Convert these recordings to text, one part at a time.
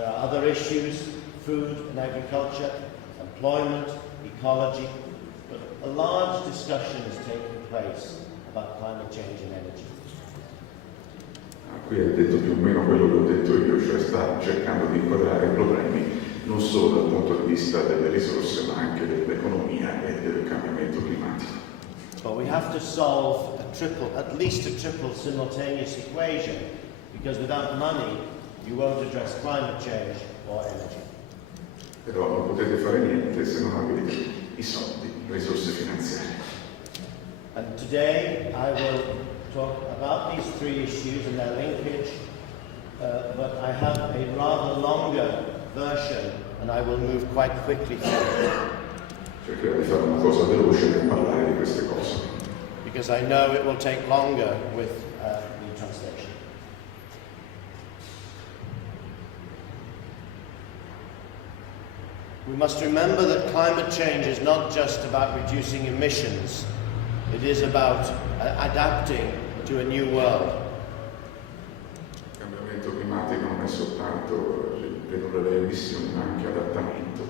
There are other issues, food and agriculture, employment, ecology, but a large discussion is taking place about climate change and energy. Qui ha detto più o meno quello che ho detto io, cioè sta cercando di inquadrare i problemi non solo dal punto di vista delle risorse ma anche dell'economia e del cambiamento climatico. But we have to solve at least a triple simultaneous equation, because without money you won't address climate change or energy. Però non potete fare niente se non avete i soldi, le risorse finanziarie. And today I will talk about these three issues and their linkage, but I have a rather longer version and I will move quite quickly through it. Cercherò di fare una cosa veloce per parlare di queste cose. Because I know it will take longer with the translation. We must remember that climate change is not just about reducing emissions, it is about adapting to a new world. Il cambiamento climatico non è soltanto ridurre le emissioni, ma anche adattamento.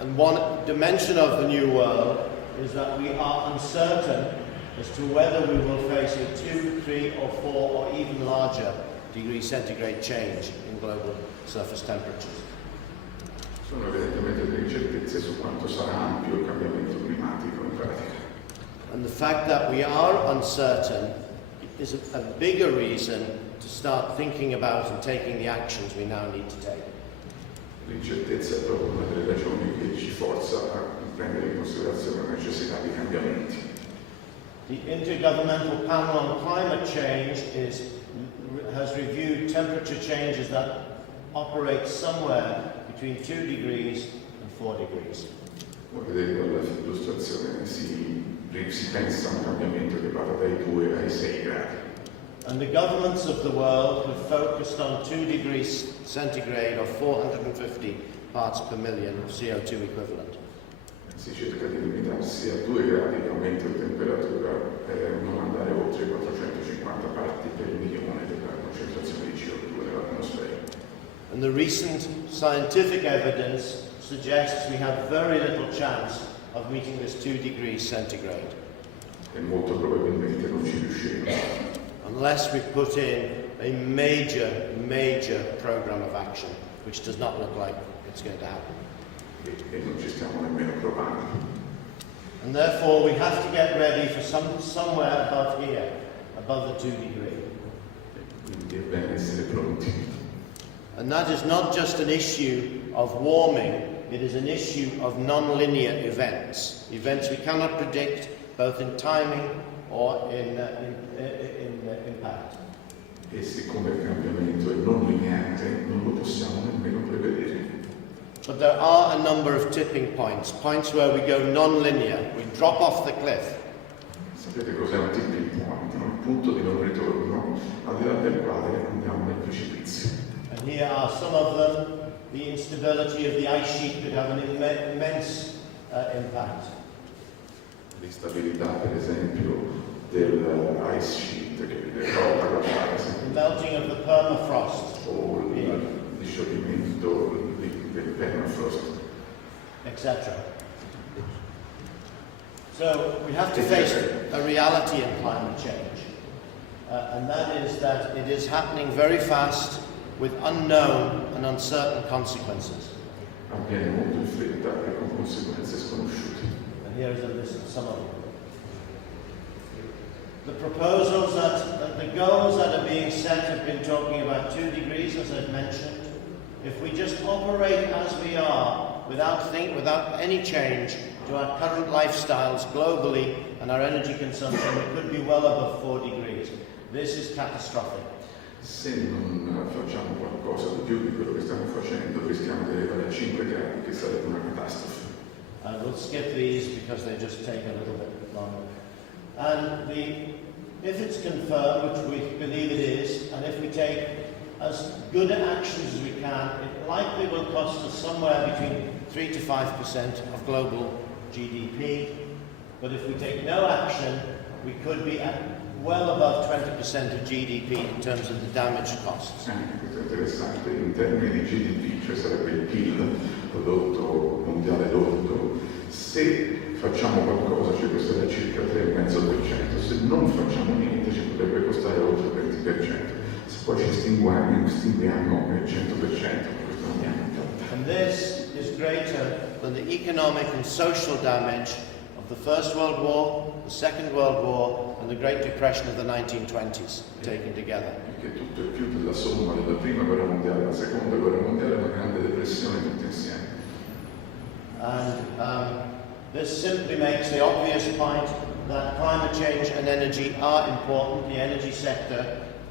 And one dimension of the new world is that we are uncertain as to whether we will face a 2, 3 or 4 or even larger degree centigrade change in global surface temperatures. Sono evidentemente delle incertezze su quanto sarà ampio il cambiamento climatico in pratica. And the fact that we are uncertain is a bigger reason to start thinking about and taking the actions we now need to take. L'incertezza è proprio una delle ragioni che ci forza a prendere in considerazione la necessità di cambiamenti. The Intergovernmental Panel on Climate Change has reviewed temperature changes that operate somewhere between 2 degrees and 4 degrees. Come vedete dall'illustrazione si pensa a un cambiamento che vada dai 2 ai 6 gradi. And the governments of the world have focused on 2 degrees centigrade or 450 parts per million of CO2 equivalent. Si cerca di limitarsi a 2 gradi di aumento di temperatura per non andare oltre 450 parti per milione della concentrazione di CO2 nell'atmosfera. And the recent scientific evidence suggests we have very little chance of meeting this 2 degrees centigrade. E molto probabilmente non ci riusciremo. Unless we put in a major program of action, which does not look like it's going to happen. E non ci stiamo nemmeno provando. And therefore we have to get ready for somewhere above here, above the 2 degree. Quindi è bene essere pronti. And that is not just an issue of warming, it is an issue of non-linear events we cannot predict both in timing or in impact. E siccome il cambiamento è non lineare, non lo possiamo nemmeno prevedere. But there are a number of tipping points where we go non-linear, we drop off the cliff. Sapete cos'è un tipping point? Un punto di non ritorno al di là del quale andiamo nel precipizio. And here are some of them. The instability of the ice sheet could have an immense impact. L'instabilità, per esempio, dell'ice sheet che rota la base. The melting of the permafrost. O il scioglimento del permafrost. Etc. So we have to face a reality in climate change. And that is that it is happening very fast with unknown and uncertain consequences. Avviene molto in fretta e con conseguenze sconosciute. And here is a list of some of them. The proposals the goals that are being set have been talking about 2 degrees, as I've mentioned. If we just operate as we are, without any change to our current lifestyles globally and our energy consumption, we could be well above 4 degrees. This is catastrophic. Se non facciamo qualcosa di più di quello che stiamo facendo, rischiamo di arrivare a 5 gradi, che sarebbe una catastrofe. We'll skip these because they just take a little bit longer. And if it's confirmed, which we believe it is, and if we take as good actions as we can, it likely will cost us somewhere between 3 to 5% of global GDP. But if we take no action, we could be at well above 20% of GDP in terms of the damage costs. Questo è interessante, in termini di GDP, cioè sarebbe il PIL, prodotto mondiale lordo, se facciamo qualcosa ci costerà circa 3,5%, se non facciamo niente ci potrebbe costare oltre il 20%, se poi ci estinguiamo è il 100%, questo non è importante. And this is greater than the economic and social damage of the First World War, the Second World War, and the Great Depression of the 1920s taken together. Perché tutto è più della somma della Prima Guerra Mondiale, la Seconda Guerra Mondiale e la Grande Depressione tutte insieme. And this simply makes the obvious point that climate change and energy are important. The energy sector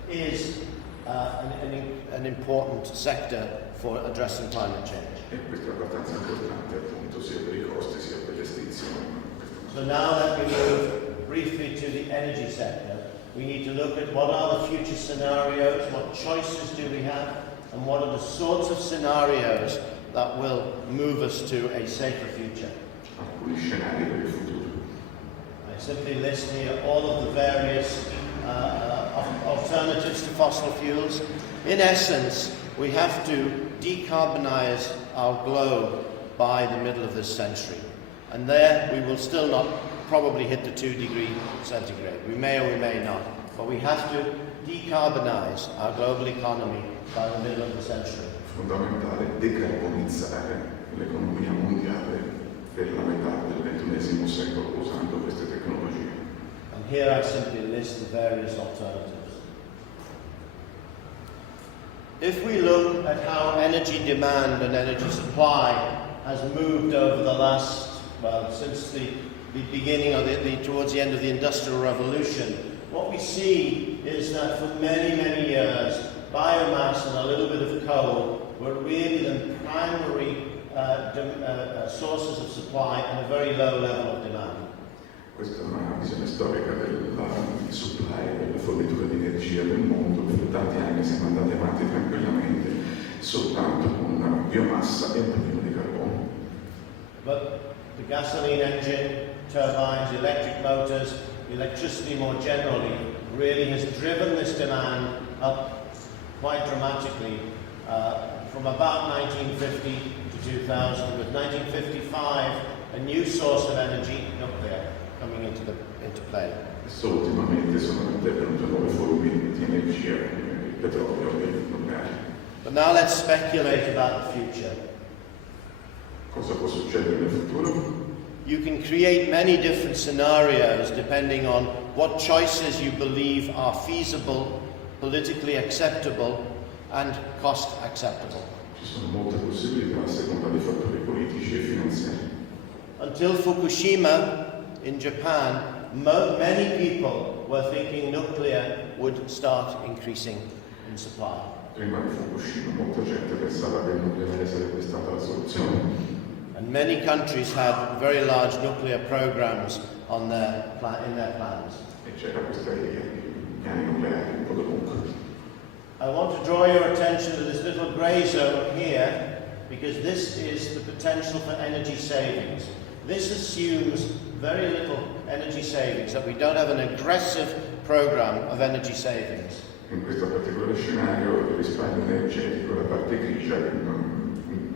is an important sector for addressing climate change. E questo è abbastanza importante appunto sia per i costi sia per le estinzioni. So now let me move briefly to the energy sector. We need to look at what are the future scenarios, what choices do we have, and what are the sorts of scenarios that will move us to a safer future. Alcuni scenari per il futuro. I simply list here all of the various alternatives to fossil fuels. In essence, we have to decarbonize our globe by the middle of this century. And there we will still not probably hit the 2-degree centigrade. We may or we may not. But we have to decarbonize our global economy by the middle of the century. Fondamentale decarbonizzare l'economia mondiale per la metà del XXI secolo usando queste tecnologie. And here I simply list the various alternatives. If we look at how energy demand and energy supply has moved over the last, since the beginning of towards the end of the Industrial Revolution, what we see is that for many, many years, biomass and a little bit of coal were really the primary sources of supply and a very low level of demand. Questa è una visione storica della supply e della fornitura di energia del mondo. Per tanti anni siamo andati avanti tranquillamente soltanto con biomassa e un pochino di carbone. But the gasoline engine, turbines, electric motors, electricity more generally really has driven this demand up quite dramatically from about 1950 to 2000. With 1955, a new source of energy, nuclear, coming into play. Solo ultimamente sono intervenute nuove forme di energia, il petrolio e il nucleare. But now let's speculate about the future. Cosa può succedere nel futuro? You can create many different scenarios depending on what choices you believe are feasible, politically acceptable, and cost acceptable. Ci sono molte possibilità a seconda dei fattori politici e finanziari. Until Fukushima in Japan, many people were thinking nuclear would start increasing in supply. Prima di Fukushima molta gente pensava che il nucleare sarebbe stata la soluzione. And many countries had very large nuclear programs in their plans. E c'era questa idea di piani nucleari un po' dovunque. I want to draw your attention to this little grey zone here, because this is the potential for energy savings. This assumes very little energy savings, that we don't have an aggressive program of energy savings. In questo particolare scenario il risparmio energetico, la parte grigia,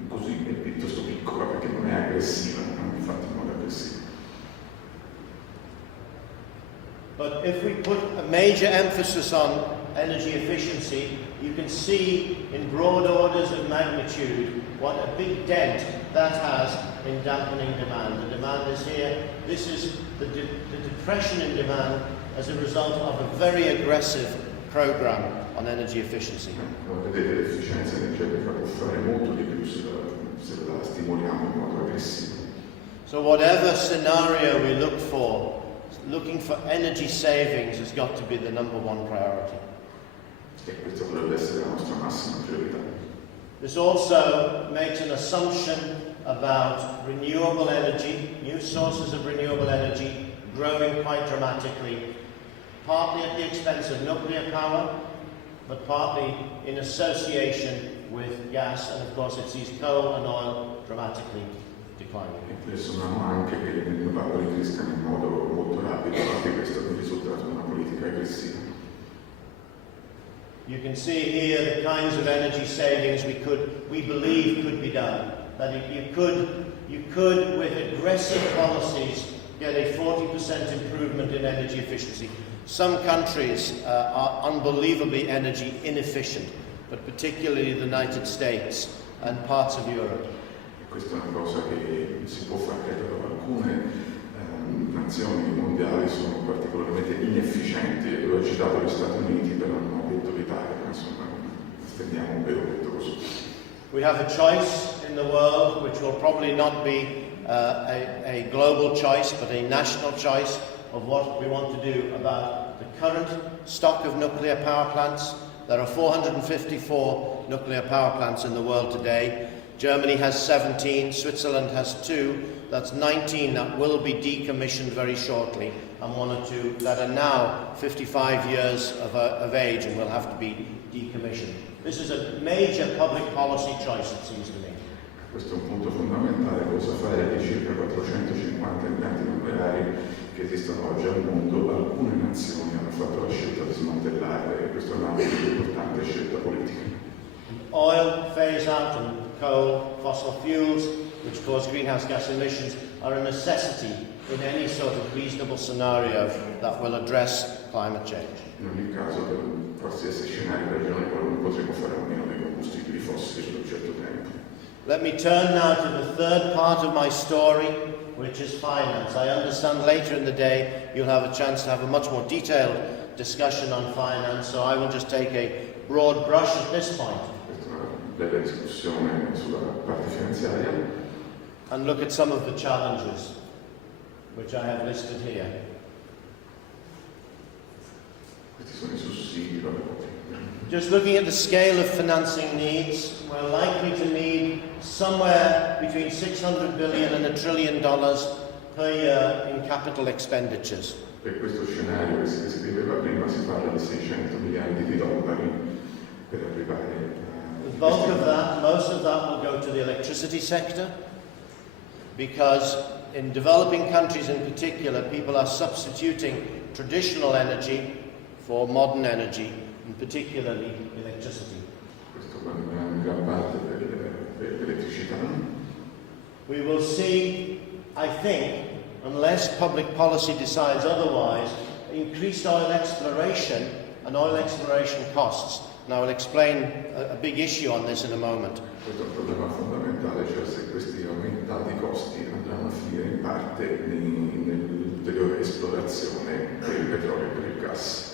così è piuttosto piccola perché non è aggressiva, infatti non è aggressiva. But if we put a major emphasis on energy efficiency, you can see in broad orders of magnitude what a big dent that has in dampening demand. The demand is here. This is the depression in demand as a result of a very aggressive program on energy efficiency. Come vedete l'efficienza energetica può fare molto di più se la stimoliamo in modo aggressivo. So whatever scenario we look for, looking for energy savings has got to be the number one priority. E questa dovrebbe essere la nostra massima priorità. This also makes an assumption about renewable energy, new sources of renewable energy growing quite dramatically, partly at the expense of nuclear power, but partly in association with gas, and of course it sees coal and oil dramatically declining. Presumiamo anche che le rinnovabili crescano in modo molto rapido, anche questo è il risultato di una politica aggressiva. You can see here the kinds of energy savings we believe could be done. That you could, with aggressive policies, get a 40% improvement in energy efficiency. Some countries are unbelievably energy inefficient, but particularly the United States and parts of Europe. Questa è una cosa che si può fare, però alcune nazioni mondiali sono particolarmente inefficienti, e lo ha citato gli Stati Uniti, però non ho detto l'Italia, insomma, stendiamo un velo detto così. We have a choice in the world which will probably not be a global choice, but a national choice of what we want to do about the current stock of nuclear power plants. There are 454 nuclear power plants in the world today. Germany has 17, Switzerland has 2, that's 19 that will be decommissioned very shortly, and 1 or 2 that are now 55 years of age and will have to be decommissioned. This is a major public policy choice, it seems to me. Questo è un punto fondamentale: cosa fare dei circa 450 impianti nucleari che esistono oggi al mondo. Alcune nazioni hanno fatto la scelta di smantellare, e questa è una importante scelta politica. Oil phase out and coal, fossil fuels, which cause greenhouse gas emissions, are a necessity in any sort of reasonable scenario that will address climate change. In ogni caso, per qualsiasi scenario ragionevole, non potremo fare a meno dei combustibili fossili per un certo tempo. Let me turn now to the third part of my story, which is finance. I understand later in the day you'll have a chance to have a much more detailed discussion on finance, so I will just take a broad brush at this point. Bella discussione sulla parte finanziaria. And look at some of the challenges which I have listed here. Questi sono I sussidi, Just looking at the scale of financing needs, we're likely to need somewhere between $600 billion and $1 trillion per year in capital expenditures. Per questo scenario che si descriveva prima si parla di 600 miliardi di dollari per arrivare. The bulk of that, most of that will go to the electricity sector, because in developing countries in particular, people are substituting traditional energy for modern energy, and particularly electricity. Questo va in gran parte per l'elettricità. We will see, I think, unless public policy decides otherwise, increased oil exploration and oil exploration costs. And I will explain a big issue on this in a moment. Questo è un problema fondamentale, cioè se questi aumentati costi andranno a finire in parte nell'ulteriore esplorazione per il petrolio e per il gas.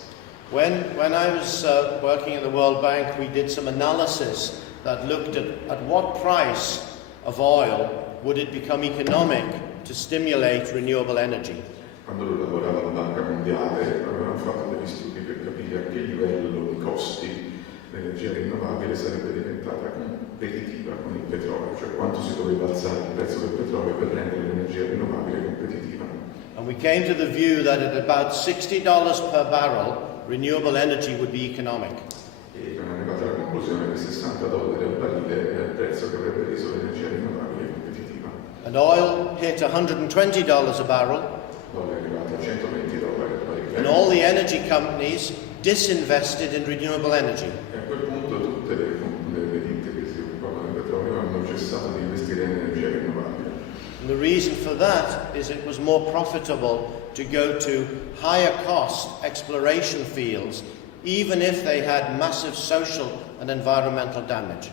When I was working in the World Bank, we did some analysis that looked at what price of oil would it become economic to stimulate renewable energy. Quando lavoravo alla Banca Mondiale avevamo fatto degli studi per capire a che livello di costi l'energia rinnovabile sarebbe diventata competitiva con il petrolio, cioè quanto si doveva alzare il prezzo del petrolio per rendere l'energia rinnovabile competitiva. And we came to the view that at about $60 per barrel, renewable energy would be economic. E siamo arrivati alla conclusione che $60 al barile era il prezzo che avrebbe reso l'energia rinnovabile competitiva. And oil hit $120 a barrel. L'olio è arrivato a $120 al barile. And all the energy companies disinvested in renewable energy. E a quel punto tutte le ditte che si occupavano del petrolio hanno cessato di investire in energia rinnovabile. And the reason for that is it was more profitable to go to higher cost exploration fields, even if they had massive social and environmental damage.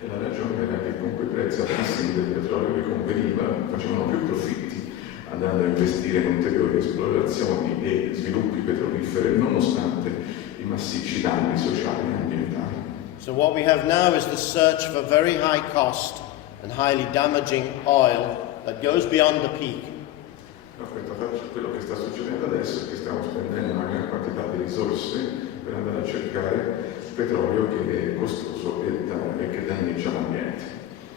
E la ragione era che con quei prezzi altissimi del petrolio che conveniva facevano più profitti andando a investire in ulteriori esplorazioni e sviluppi petroliferi nonostante i massicci danni sociali e ambientali. So what we have now is the search for very high cost and highly damaging oil that goes beyond the peak. Quello che sta succedendo adesso è che stiamo spendendo una gran quantità di risorse per andare a cercare petrolio che è costoso e che danneggia l'ambiente.